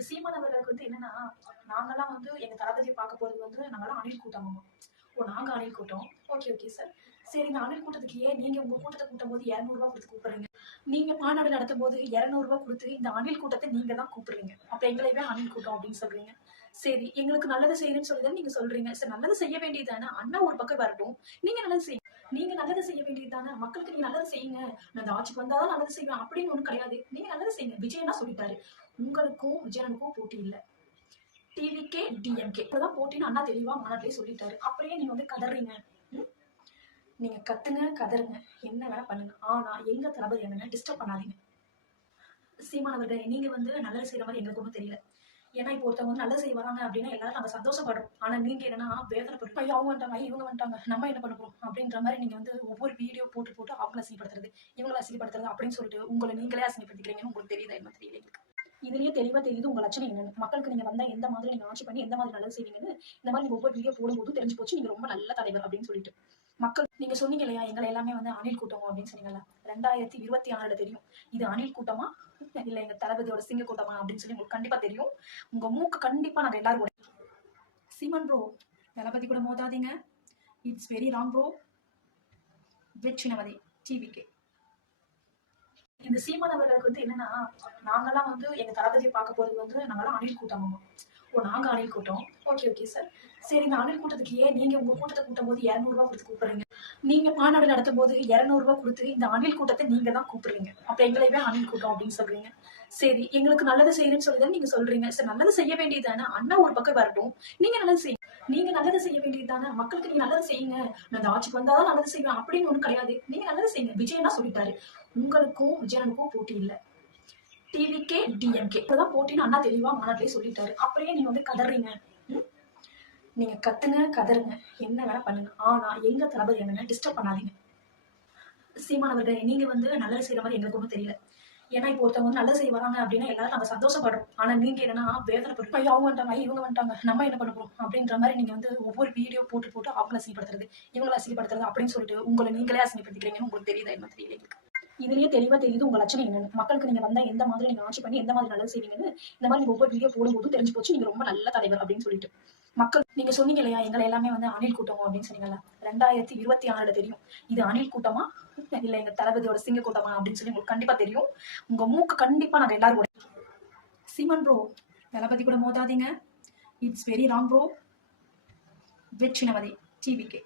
இந்த சீமான் அவர்களுக்கு என்னன்னா, நாங்கலாம் எங்க தளபதியை பார்க்க போறது நாங்கலாம் அணில் கூட்டமாமா. ஓ! நாங்க அணில் கூட்டம். Okay, okay sir. சரி, இந்த அணில் கூட்டத்துக்கு ஏன் நீங்க உங்க கூட்டத்த கூட்டும்போது ரூ. 200 குடுத்து கூப்பிடுறீங்க? நீங்க மாநாடு நடத்தும்போது ரூ. 200 குடுத்து இந்த அணில் கூட்டத்த நீங்க தான் கூப்பிடுறீங்க. அப்ப எங்களையவே அணில் கூட்டம் அப்படின்னு சொல்றீங்க. சரி, எங்களுக்கு நல்லது செய்யணும்னு சொல்லி தானே நீங்க சொல்றீங்க. சரி, நல்லது செய்ய வேண்டியது தானே. அண்ணா ஒரு பக்கம் வரட்டும். நீங்க நல்லது செய்யுங்க. நீங்க நல்லது செய்ய வேண்டியது தானே. மக்களுக்கு நீங்க நல்லது செய்யுங்க. நான் இந்த ஆட்சிக்கு வந்தா தான் நல்லது செய்வேன் அப்படின்னு ஒண்ணும் கிடையாது. நீங்க நல்லது செய்யுங்க. விஜயன்னா சொல்லிட்டாரு. உங்களுக்கும் விஜயனுக்கும் போட்டி இல்ல. டிவிகே, டிஎம்கே தான் போட்டின்னு அண்ணா தெளிவா மாநாட்டிலே சொல்லிட்டாரு. அப்படியே நீங்க கதறீங்க. நீங்க கத்துங்க, கதறுங்க, என்ன வேணா பண்ணுங்க. ஆனா எங்க தளபதி என்னங்க டிஸ்டர்ப் பண்ணாதீங்க. சீமான் அவர்களே, நீங்க நல்லது செய்யற மாதிரி எங்களுக்கு ஒன்றும் தெரியல. ஏன்னா இப்போ ஒருத்தவங்க நல்லது செய்ய வராங்க அப்படின்னா எல்லாரும் நாங்க சந்தோஷப்படுறோம். ஆனா நீங்க என்னன்னா வேதனைப்பட்டு ஐயோ அவங்க வந்துட்டாங்க, இவங்க வந்துட்டாங்க, நம்ம என்ன பண்ண போறோம் அப்படின்ற மாதிரி நீங்க ஒவ்வொரு வீடியோ போட்டு போட்டு அவங்கள அசிங்கப்படுத்துறது, இவங்களை அசிங்கப்படுத்துறது அப்படின்னு சொல்லிட்டு உங்களை நீங்களே அசிங்கப்படுத்திக்கிறீங்கன்னு உங்களுக்கு தெரியுதா என்ன தெரியல எங்களுக்கு. இதுலயே தெளிவா தெரியுது உங்க லட்சணம் என்னன்னு. மக்களுக்கு நீங்க வந்தா எந்த மாதிரி நீங்க ஆட்சி பண்ணி எந்த மாதிரி நல்லது செய்வீங்கன்னு இந்த மாதிரி நீங்க ஒவ்வொரு வீடியோ போடும்போது தெரிஞ்சு போச்சு நீங்க ரொம்ப நல்ல தலைவர் அப்படின்னு சொல்லிட்டு. மக்கள் நீங்க சொன்னீங்க இல்லையா எங்களை எல்லாமே அணில் கூட்டம் அப்படின்னு சொன்னீங்கல்ல. 2026 தெரியும் இது அணில் கூட்டமா இல்ல எங்க தளபதியோட சிங்க கூட்டமா அப்படின்னு சொல்லி உங்களுக்கு கண்டிப்பா தெரியும். உங்க மூக்கு கண்டிப்பா நாங்க எல்லாரும் சீமான் ப்ரோ, தளபதி கூட மோதாதீங்க. It's very wrong bro. வெற்றினவதி டிவிகே. இந்த சீமான் அவர்களுக்கு என்னன்னா, நாங்கலாம் எங்க தளபதியை பார்க்க போறது நாங்கலாம் அணில் கூட்டமாமா. ஓ! நாங்க அணில் கூட்டம். Okay, okay sir. சரி, இந்த அணில் கூட்டத்துக்கு ஏன் நீங்க உங்க கூட்டத்த கூட்டும்போது ரூ. 200 குடுத்து கூப்பிடுறீங்க? நீங்க மாநாடு நடத்தும்போது ரூ. 200 குடுத்து இந்த அணில் கூட்டத்த நீங்க தான் கூப்பிடுறீங்க. அப்ப எங்களையவே அணில் கூட்டம் அப்படின்னு சொல்றீங்க. சரி, எங்களுக்கு நல்லது செய்யணும்னு சொல்லி தானே நீங்க சொல்றீங்க. சரி, நல்லது செய்ய வேண்டியது தானே. அண்ணா ஒரு பக்கம் வரட்டும். நீங்க நல்லது செய்யுங்க. நீங்க நல்லது செய்ய வேண்டியது தானே. மக்களுக்கு நீங்க நல்லது செய்யுங்க. நான் இந்த ஆட்சிக்கு வந்தா தான் நல்லது செய்வேன் அப்படின்னு ஒண்ணும் கிடையாது. நீங்க நல்லது செய்யுங்க. விஜயன்னா சொல்லிட்டாரு. உங்களுக்கும் விஜயனுக்கும் போட்டி இல்ல. டிவிகே, டிஎம்கே தான் போட்டின்னு அண்ணா தெளிவா மாநாட்டிலே சொல்லிட்டாரு. அப்படியே நீங்க கதறீங்க. நீங்க கத்துங்க, கதறுங்க, என்ன வேணா பண்ணுங்க. ஆனா எங்க தளபதி என்னங்க டிஸ்டர்ப் பண்ணாதீங்க. சீமான் அவர்களே, நீங்க நல்லது செய்யற மாதிரி எங்களுக்கு ஒன்றும் தெரியல. ஏன்னா இப்போ ஒருத்தவங்க நல்லது செய்ய வராங்க அப்படின்னா எல்லாரும் நாங்க சந்தோஷப்படுறோம். ஆனா நீங்க என்னன்னா வேதனைப்பட்டு ஐயோ அவங்க வந்துட்டாங்க, இவங்க வந்துட்டாங்க, நம்ம என்ன பண்ண போறோம் அப்படின்ற மாதிரி நீங்க ஒவ்வொரு வீடியோ போட்டு போட்டு அவங்கள அசிங்கப்படுத்துறது, இவங்களை அசிங்கப்படுத்துறது அப்படின்னு சொல்லிட்டு உங்களை நீங்களே அசிங்கப்படுத்திக்கிறீங்கன்னு உங்களுக்கு தெரியுதா என்ன தெரியல எங்களுக்கு. இதுலயே தெளிவா தெரியுது உங்க லட்சணம் என்னன்னு. மக்களுக்கு நீங்க வந்தா எந்த மாதிரி நீங்க ஆட்சி பண்ணி எந்த மாதிரி நல்லது செய்வீங்கன்னு இந்த மாதிரி நீங்க ஒவ்வொரு வீடியோ போடும்போது தெரிஞ்சு போச்சு நீங்க ரொம்ப நல்ல தலைவர் அப்படின்னு சொல்லிட்டு. மக்கள் நீங்க சொன்னீங்க இல்லையா எங்களை எல்லாமே அணில் கூட்டம் அப்படின்னு சொன்னீங்கல்ல. 2026 தெரியும் இது அணில் கூட்டமா இல்ல எங்க தளபதியோட சிங்க கூட்டமா அப்படின்னு சொல்லி உங்களுக்கு கண்டிப்பா தெரியும். உங்க மூக்கு கண்டிப்பா நாங்க எல்லாரும் சீமான் ப்ரோ, தளபதி கூட மோதாதீங்க. It's very wrong bro. வெற்றினவதி டிவிகே.